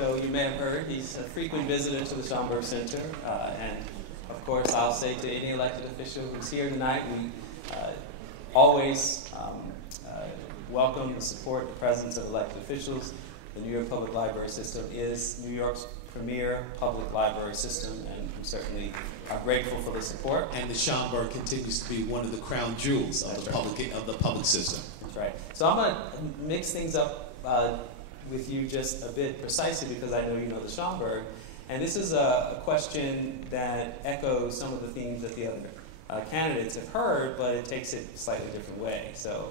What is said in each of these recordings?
So you may have heard he's a frequent visitor to the Schomburg Center, and of course I'll say to any elected official who's here tonight, we always welcome the support, the presence of elected officials. The New York Public Library System is New York's premier public library system, and we certainly are grateful for the support. And the Schomburg continues to be one of the crown jewels of the public system. That's right. So I'm going to mix things up with you just a bit precisely because I know you know the Schomburg. And this is a question that echoes some of the themes that the other candidates have heard, but it takes it a slightly different way. So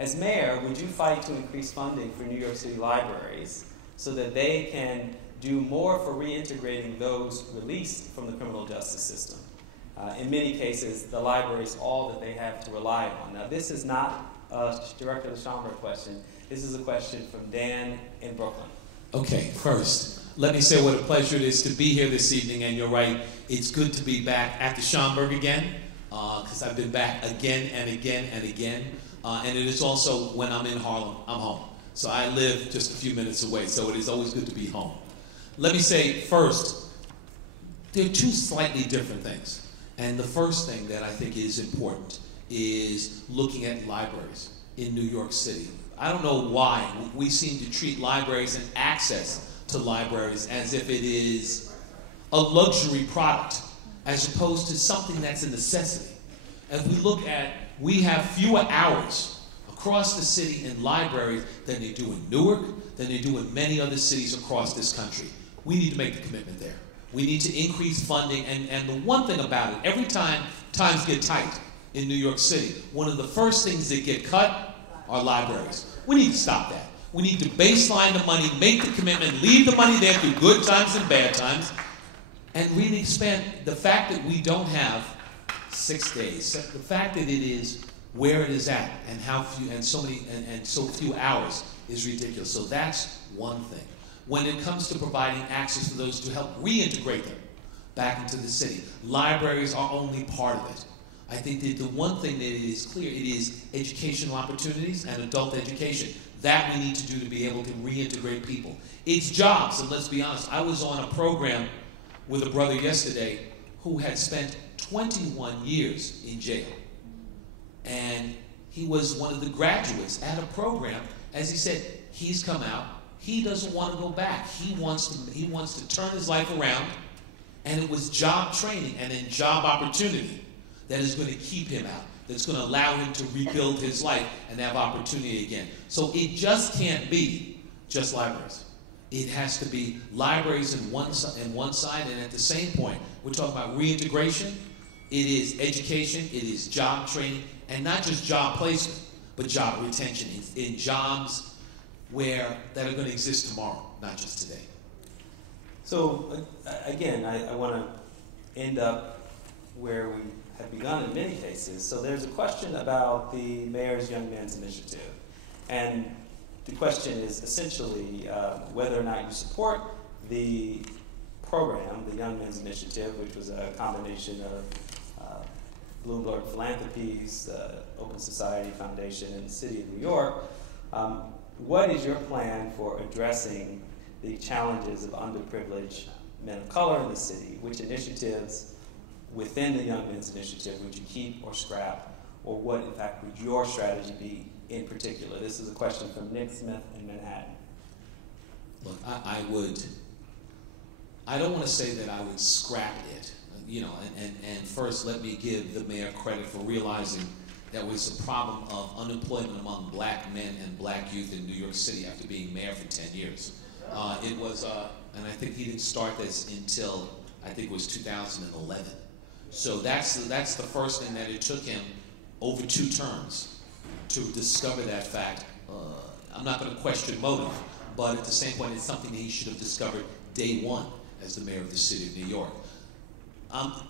as mayor, would you fight to increase funding for New York City libraries so that they can do more for reintegrating those released from the criminal justice system? In many cases, the library is all that they have to rely on. Now, this is not a Director of the Schomburg question. This is a question from Dan in Brooklyn. Okay, first, let me say what a pleasure it is to be here this evening, and you're right, it's good to be back at the Schomburg again, because I've been back again and again and again, and it is also when I'm in Harlem, I'm home. So I live just a few minutes away, so it is always good to be home. Let me say first, there are two slightly different things. And the first thing that I think is important is looking at libraries in New York City. I don't know why we seem to treat libraries and access to libraries as if it is a luxury product, as opposed to something that's a necessity. As we look at, we have fewer hours across the city in libraries than they do in Newark, than they do in many other cities across this country. We need to make the commitment there. We need to increase funding, and the one thing about it, every time times get tight in New York City, one of the first things that get cut are libraries. We need to stop that. We need to baseline the money, make the commitment, leave the money there through good times and bad times, and really expand. The fact that we don't have 6 days, the fact that it is where it is at, and how few, and so few hours is ridiculous. So that's one thing. When it comes to providing access for those to help reintegrate them back into the city, libraries are only part of it. I think that the one thing that is clear, it is educational opportunities and adult education. That we need to do to be able to reintegrate people. It's jobs, and let's be honest, I was on a program with a brother yesterday who had spent 21 years in jail. And he was one of the graduates at a program. As he said, he's come out. He doesn't want to go back. He wants to turn his life around, and it was job training and then job opportunity that is going to keep him out, that's going to allow him to rebuild his life and have opportunity again. So it just can't be just libraries. It has to be libraries on one side, and at the same point, we're talking about reintegration. It is education, it is job training, and not just job placement, but job retention in jobs that are going to exist tomorrow, not just today. So again, I want to end up where we have begun in many cases. So there's a question about the Mayor's Young Men's Initiative. And the question is essentially whether or not you support the program, the Young Men's Initiative, which was a combination of Bloomberg Philanthropies, the Open Society Foundation, and the City of New York. What is your plan for addressing the challenges of underprivileged men of color in the city? Which initiatives within the Young Men's Initiative would you keep or scrap? Or what, in fact, would your strategy be in particular? This is a question from Nick Smith in Manhattan. Look, I don't want to say that I would scrap it, you know, and first let me give the mayor credit for realizing that was a problem of unemployment among black men and black youth in New York City after being mayor for 10 years. It was, and I think he didn't start this until, I think it was 2011. So that's the first thing that it took him over 2 terms to discover that fact. I'm not going to question motive, but at the same point, it's something that he should have discovered day one as the mayor of the city of New York.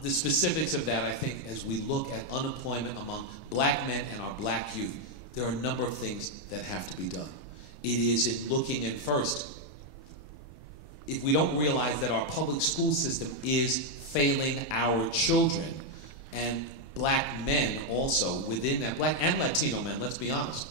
The specifics of that, I think, as we look at unemployment among black men and our black youth, there are a number of things that have to be done. It is in looking at first, if we don't realize that our public school system is failing our children, and black men also within that, black and Latino men, let's be honest,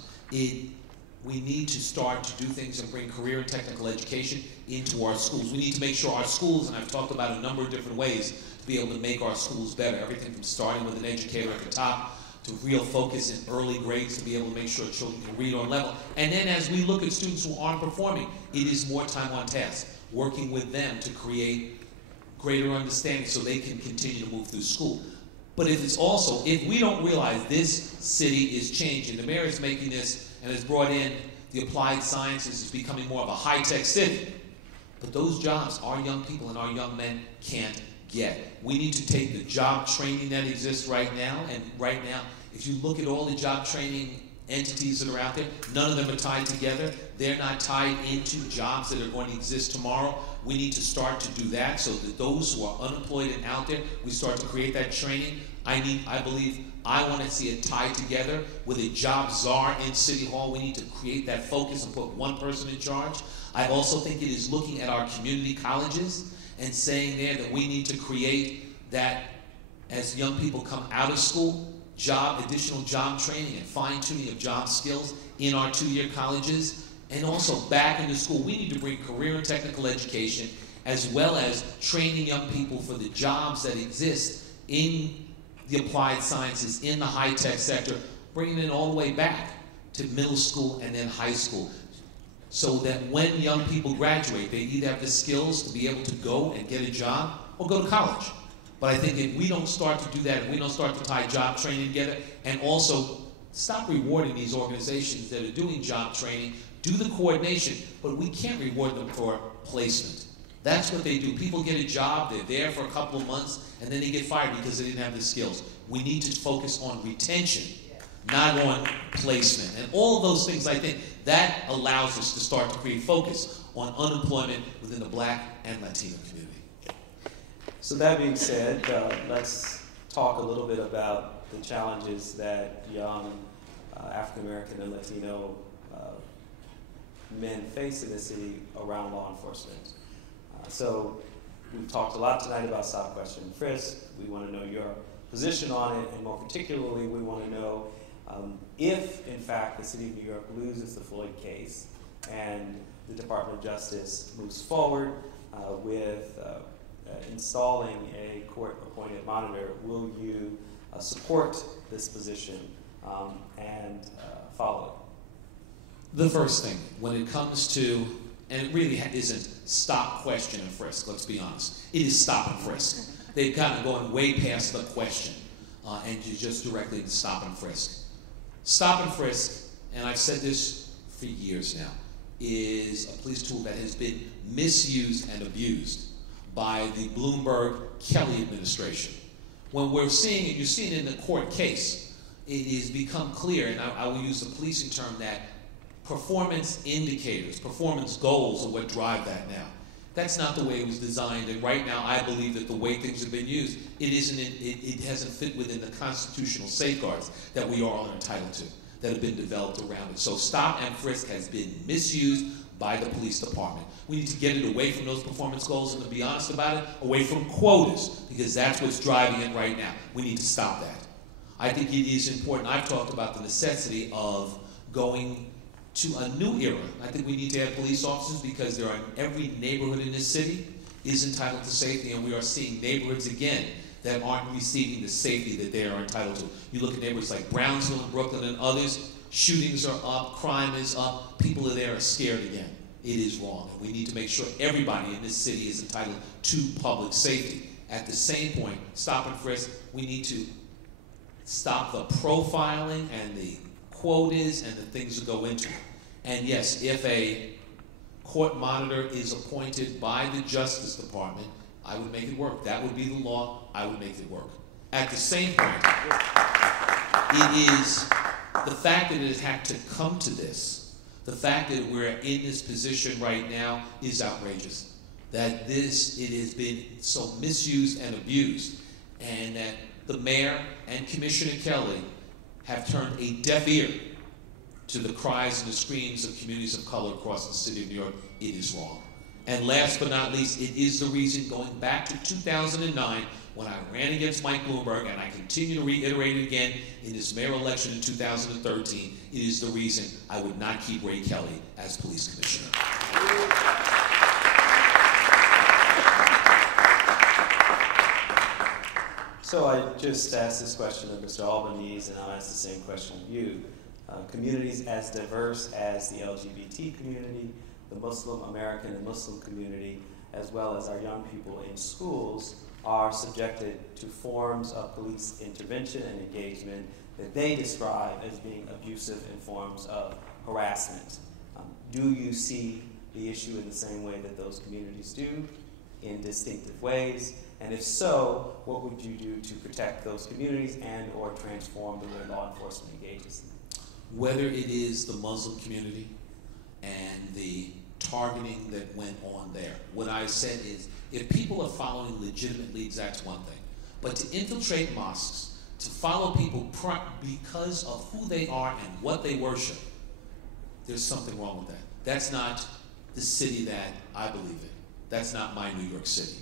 we need to start to do things and bring career and technical education into our schools. We need to make sure our schools, and I've talked about a number of different ways to be able to make our schools better, everything from starting with an educator at the top to real focus in early grades to be able to make sure children can read on level. And then as we look at students who aren't performing, it is more time on task, working with them to create greater understanding so they can continue to move through school. But if we don't realize this city is changing, the mayor is making this and has brought in the applied sciences is becoming more of a high-tech city. But those jobs our young people and our young men can't get. We need to take the job training that exists right now, and right now, if you look at all the job training entities that are out there, none of them are tied together. They're not tied into jobs that are going to exist tomorrow. We need to start to do that so that those who are unemployed and out there, we start to create that training. I want to see it tied together with a job czar in City Hall. We need to create that focus and put one person in charge. I also think it is looking at our community colleges and saying there that we need to create that as young people come out of school, additional job training and fine-tuning of job skills in our two-year colleges, and also back into school. We need to bring career and technical education as well as training young people for the jobs that exist in the applied sciences, in the high-tech sector, bringing it all the way back to middle school and then high school, so that when young people graduate, they either have the skills to be able to go and get a job or go to college. But I think if we don't start to do that, if we don't start to tie job training together, and also stop rewarding these organizations that are doing job training, do the coordination, but we can't reward them for placement. That's what they do. People get a job, they're there for a couple of months, and then they get fired because they didn't have the skills. We need to focus on retention, not on placement. And all of those things, I think, that allows us to start to create focus on unemployment within the Black and Latino community. So that being said, let's talk a little bit about the challenges that young African American and Latino men face in the city around law enforcement. So we've talked a lot tonight about stop, question, and frisk. We want to know your position on it, and more particularly, we want to know if, in fact, the city of New York loses the Floyd case and the Department of Justice moves forward with installing a court-appointed monitor, will you support this position and follow it? The first thing, when it comes to, and it really isn't stop, question, and frisk, let's be honest. It is stop and frisk. They've kind of gone way past the question and you just directly to stop and frisk. Stop and frisk, and I've said this for years now, is a police tool that has been misused and abused by the Bloomberg-Kelly administration. When we're seeing it, you're seeing it in the court case, it has become clear, and I will use the policing term, that performance indicators, performance goals are what drive that now. That's not the way it was designed, and right now I believe that the way things have been used, it hasn't fit within the constitutional safeguards that we are all entitled to, that have been developed around it. So stop and frisk has been misused by the police department. We need to get it away from those performance goals, and to be honest about it, away from quotas, because that's what's driving it right now. We need to stop that. I think it is important. I've talked about the necessity of going to a new era. I think we need to have police officers because there are every neighborhood in this city is entitled to safety, and we are seeing neighborhoods again that aren't receiving the safety that they are entitled to. You look at neighborhoods like Brownsville and Brooklyn and others, shootings are up, crime is up, people are there are scared again. It is wrong. We need to make sure everybody in this city is entitled to public safety. At the same point, stop and frisk, we need to stop the profiling and the quotas and the things that go into it. And yes, if a court monitor is appointed by the Justice Department, I would make it work. That would be the law. I would make it work. At the same point, it is the fact that it has had to come to this, the fact that we're in this position right now is outrageous. That it has been so misused and abused, and that the mayor and Commissioner Kelly have turned a deaf ear to the cries and the screams of communities of color across the city of New York. It is wrong. And last but not least, it is the reason, going back to 2009, when I ran against Mike Bloomberg, and I continue to reiterate it again in this mayoral election in 2013, it is the reason I would not keep Ray Kelly as police commissioner. So I just asked this question of Mr. Albanese, and I'll ask the same question of you. Communities as diverse as the LGBT community, the Muslim American and Muslim community, as well as our young people in schools, are subjected to forms of police intervention and engagement that they describe as being abusive and forms of harassment. Do you see the issue in the same way that those communities do, in distinctive ways? And if so, what would you do to protect those communities and or transform the way law enforcement engages them? Whether it is the Muslim community and the targeting that went on there, what I said is, if people are following legitimate leads, that's one thing. But to infiltrate mosques, to follow people because of who they are and what they worship, there's something wrong with that. That's not the city that I believe in. That's not my New York City.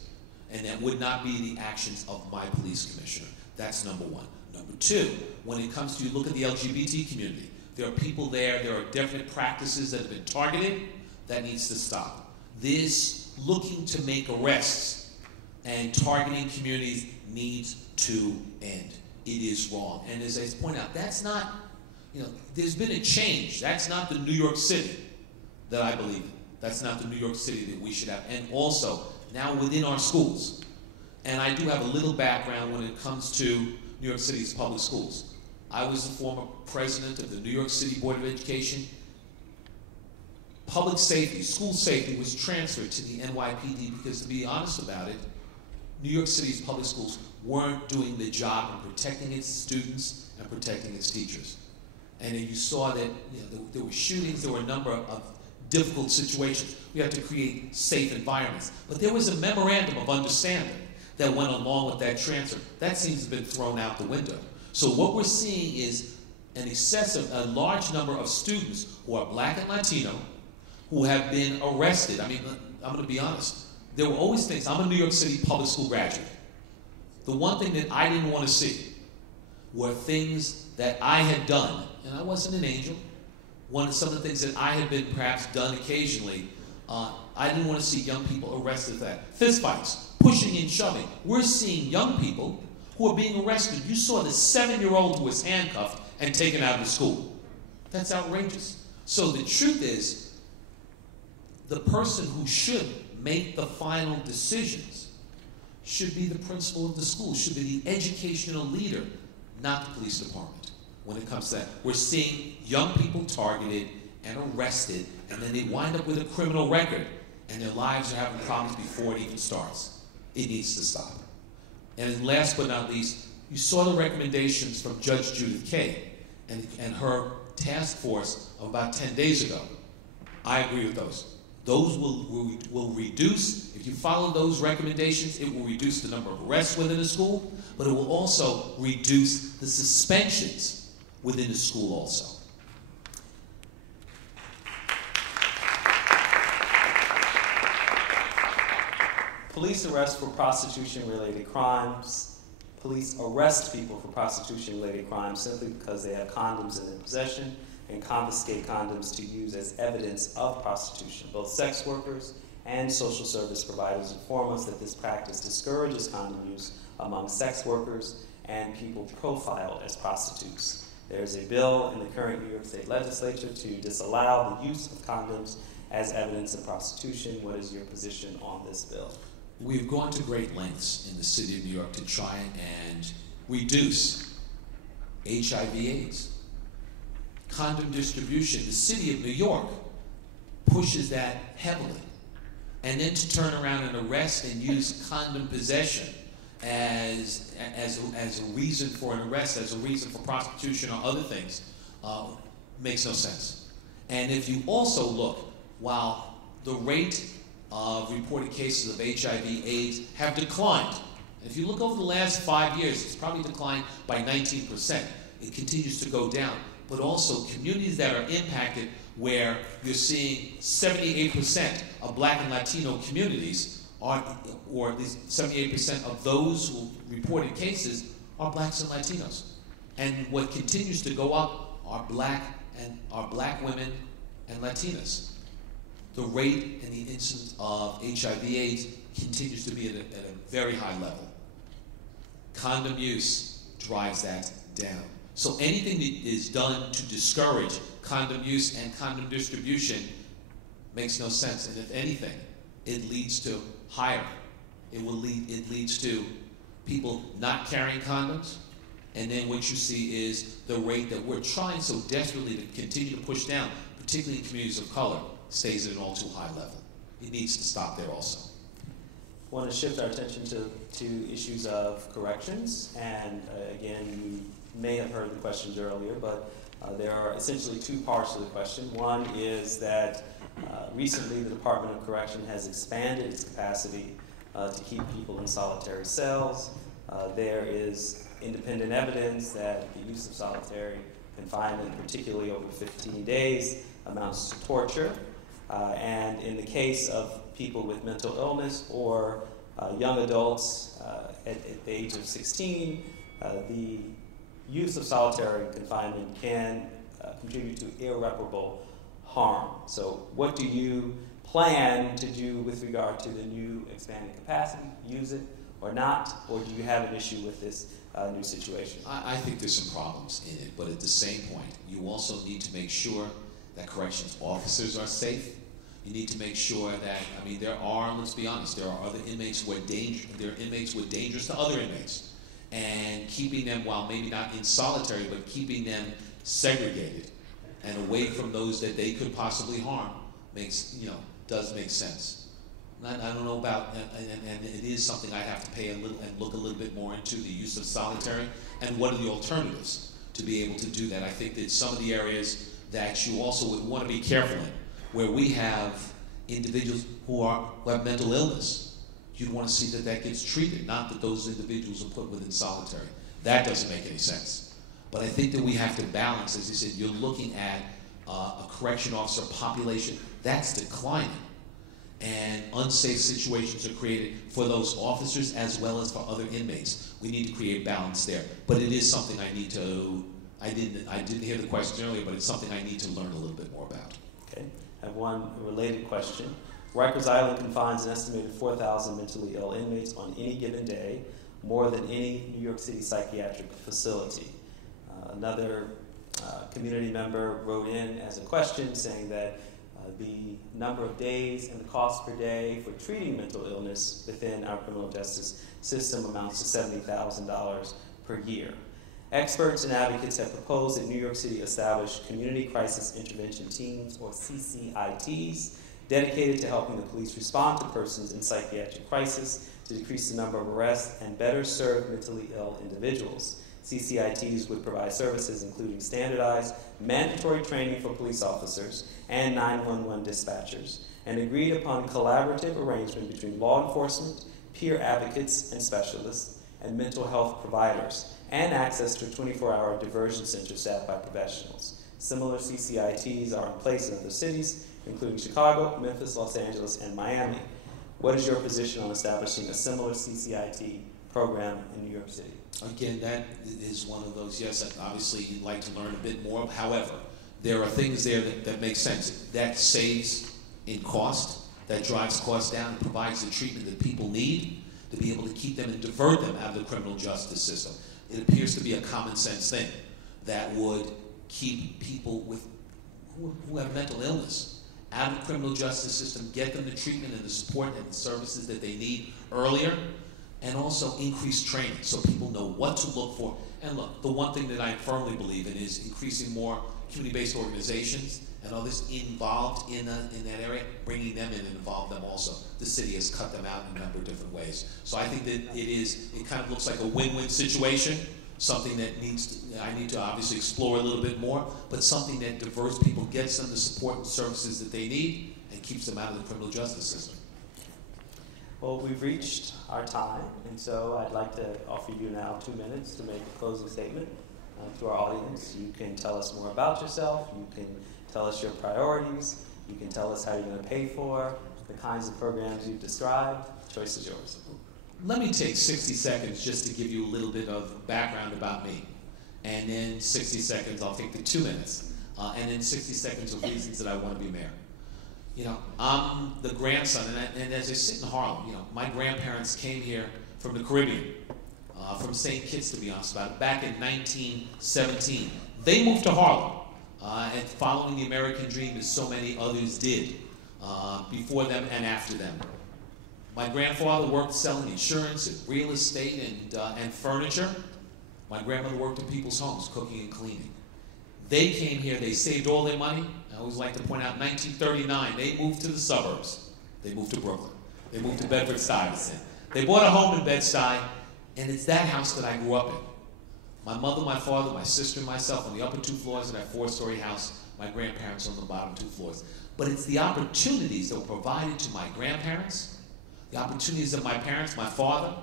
And that would not be the actions of my police commissioner. That's number one. Number two, when it comes to, you look at the LGBT community, there are people there are definite practices that have been targeted. That needs to stop. This looking to make arrests and targeting communities needs to end. It is wrong. And as I point out, that's not, there's been a change. That's not the New York City that I believe in. That's not the New York City that we should have. And also, now within our schools, and I do have a little background when it comes to New York City's public schools. I was the former president of the New York City Board of Education. Public safety, school safety was transferred to the NYPD because, to be honest about it, New York City's public schools weren't doing the job in protecting its students and protecting its teachers. And then you saw that there were shootings, there were a number of difficult situations. We had to create safe environments. But there was a memorandum of understanding that went along with that transfer. That seems to have been thrown out the window. So what we're seeing is a large number of students who are Black and Latino who have been arrested. I mean, I'm going to be honest. There were always things. I'm a New York City public school graduate. The one thing that I didn't want to see were things that I had done, and I wasn't an angel. Some of the things that I had been perhaps done occasionally, I didn't want to see young people arrested for that. Fist fights, pushing and shoving. We're seeing young people who are being arrested. You saw the 7-year-old who was handcuffed and taken out of the school. That's outrageous. So the truth is, the person who should make the final decisions should be the principal of the school, should be the educational leader, not the police department. When it comes to that, we're seeing young people targeted and arrested, and then they wind up with a criminal record, and their lives are having problems before it even starts. It needs to stop. And then last but not least, you saw the recommendations from Judge Judith Kaye and her task force of about 10 days ago. I agree with those. Those will reduce, if you follow those recommendations, it will reduce the number of arrests within a school, but it will also reduce the suspensions within the school also. Police arrest for prostitution-related crimes. Police arrest people for prostitution-related crimes simply because they have condoms in their possession and confiscate condoms to use as evidence of prostitution. Both sex workers and social service providers inform us that this practice discourages condom use among sex workers and people profiled as prostitutes. There is a bill in the current New York State Legislature to disallow the use of condoms as evidence of prostitution. What is your position on this bill? We've gone to great lengths in the city of New York to try and reduce HIV/AIDS. Condom distribution, the city of New York pushes that heavily. And then to turn around and arrest and use condom possession as a reason for an arrest, as a reason for prostitution or other things, makes no sense. And if you also look, while the rate of reported cases of HIV/AIDS have declined, and if you look over the last 5 years, it's probably declined by 19%. It continues to go down. But also communities that are impacted where you're seeing 78% of Black and Latino communities are, or at least 78% of those who reported cases are Blacks and Latinos. And what continues to go up are Black women and Latinas. The rate and the incidence of HIV/AIDS continues to be at a very high level. Condom use drives that down. So anything that is done to discourage condom use and condom distribution makes no sense. And if anything, it leads to higher. It leads to people not carrying condoms. And then what you see is the rate that we're trying so desperately to continue to push down, particularly in communities of color, stays at an all too high level. It needs to stop there also. I want to shift our attention to issues of corrections. And again, you may have heard the questions earlier, but there are essentially two parts to the question. One is that recently the Department of Correction has expanded its capacity to keep people in solitary cells. There is independent evidence that the use of solitary confinement, particularly over 15 days, amounts to torture. And in the case of people with mental illness or young adults at the age of 16, the use of solitary confinement can contribute to irreparable harm. So what do you plan to do with regard to the new expanded capacity? Use it or not? Or do you have an issue with this new situation? I think there's some problems in it, but at the same point, you also need to make sure that corrections officers are safe. You need to make sure that, there are, let's be honest, there are other inmates who are dangerous to other inmates. And keeping them, while maybe not in solitary, but keeping them segregated and away from those that they could possibly harm does make sense. I don't know about, and it is something I have to pay look a little bit more into, the use of solitary and what are the alternatives to be able to do that. I think that some of the areas that you also would want to be careful in, where we have individuals who have mental illness, you'd want to see that gets treated, not that those individuals are put within solitary. That doesn't make any sense. But I think that we have to balance, as you said, you're looking at a correction officer population that's declining, and unsafe situations are created for those officers as well as for other inmates. We need to create balance there. But it is something I didn't hear the question earlier, but it's something I need to learn a little bit more about. Okay, I have one related question. Rikers Island confines an estimated 4,000 mentally ill inmates on any given day, more than any New York City psychiatric facility. Another community member wrote in as a question saying that the number of days and the cost per day for treating mental illness within our criminal justice system amounts to $70,000 per year. Experts and advocates have proposed that New York City establish community crisis intervention teams, or CCITs, dedicated to helping the police respond to persons in psychiatric crisis to decrease the number of arrests and better serve mentally ill individuals. CCITs would provide services including standardized, mandatory training for police officers and 911 dispatchers, an agreed upon collaborative arrangement between law enforcement, peer advocates and specialists, and mental health providers, and access to a 24-hour diversion center staffed by professionals. Similar CCITs are in place in other cities, including Chicago, Memphis, Los Angeles, and Miami. What is your position on establishing a similar CCIT program in New York City? Again, that is one of those, yes, obviously you'd like to learn a bit more. However, there are things there that make sense. That saves in cost, that drives costs down, and provides the treatment that people need to be able to keep them and divert them out of the criminal justice system. It appears to be a common sense thing that would keep people who have mental illness out of the criminal justice system, get them the treatment and the support and the services that they need earlier, and also increase training so people know what to look for. And look, the one thing that I firmly believe in is increasing more community-based organizations and others involved in that area, bringing them in and involve them also. The city has cut them out in a number of different ways. So I think that it kind of looks like a win-win situation, something that I need to obviously explore a little bit more, but something that diverts people, gets them the support and services that they need, and keeps them out of the criminal justice system. Well, we've reached our time, and so I'd like to offer you now 2 minutes to make a closing statement to our audience. You can tell us more about yourself. You can tell us your priorities. You can tell us how you're going to pay for the kinds of programs you've described. The choice is yours. Let me take 60 seconds just to give you a little bit of background about me. And then 60 seconds, I'll take the 2 minutes. And then 60 seconds of reasons that I want to be mayor. You know, I'm the grandson, and as I sit in Harlem, you know, my grandparents came here from the Caribbean, from St. Kitts, to be honest about it, back in 1917. They moved to Harlem, and following the American dream as so many others did, before them and after them. My grandfather worked selling insurance and real estate and furniture. My grandmother worked in people's homes, cooking and cleaning. They came here, they saved all their money. I always like to point out, 1939, they moved to the suburbs. They moved to Brooklyn. They moved to Bedford-Stuyvesant. They bought a home in Bed-Stuy, and it's that house that I grew up in. My mother, my father, my sister, and myself on the upper 2 floors of that 4-story house, my grandparents on the bottom 2 floors. But it's the opportunities that were provided to my grandparents, the opportunities of my parents, my father,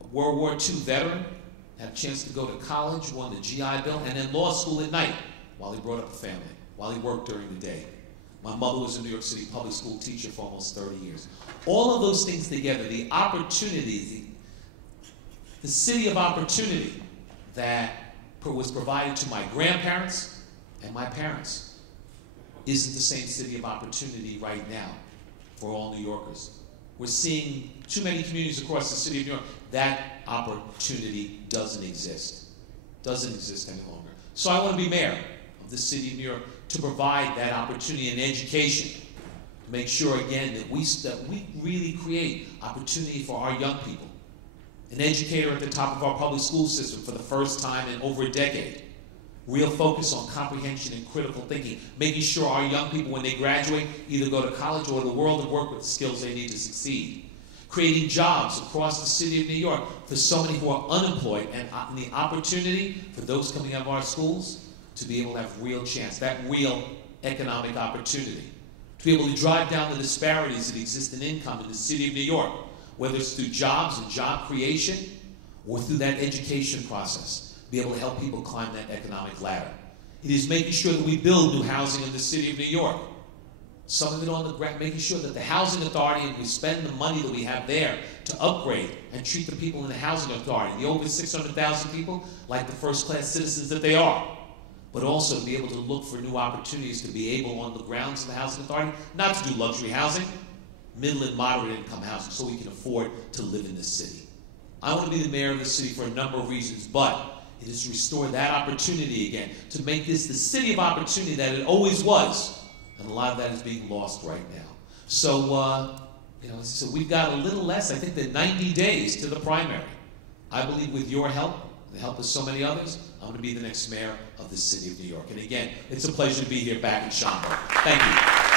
a World War II veteran, had a chance to go to college, won the GI Bill, and then law school at night while he brought up a family, while he worked during the day. My mother was a New York City public school teacher for almost 30 years. All of those things together, the opportunities, the city of opportunity that was provided to my grandparents and my parents isn't the same city of opportunity right now for all New Yorkers. We're seeing too many communities across the city of New York. That opportunity doesn't exist. Doesn't exist any longer. So I want to be mayor of the city of New York to provide that opportunity in education, to make sure, again, that we really create opportunity for our young people. An educator at the top of our public school system for the first time in over a decade. Real focus on comprehension and critical thinking, making sure our young people, when they graduate, either go to college or to the world and work with the skills they need to succeed. Creating jobs across the city of New York for so many who are unemployed, and the opportunity for those coming out of our schools to be able to have real chance, that real economic opportunity. To be able to drive down the disparities that exist in income in the city of New York, whether it's through jobs and job creation or through that education process. Be able to help people climb that economic ladder. It is making sure that we build new housing in the city of New York. Some of it on the ground, making sure that the housing authority, and we spend the money that we have there to upgrade and treat the people in the housing authority, the over 600,000 people, like the first-class citizens that they are. But also to be able to look for new opportunities to be able, on the grounds of the housing authority, not to do luxury housing, middle and moderate income housing, so we can afford to live in this city. I want to be the mayor of the city for a number of reasons, but it is to restore that opportunity again, to make this the city of opportunity that it always was. And a lot of that is being lost right now. So, so we've got a little less, I think, than 90 days to the primary. I believe with your help, the help of so many others, I'm going to be the next mayor of the city of New York. And again, it's a pleasure to be here back in Schomburg. Thank you.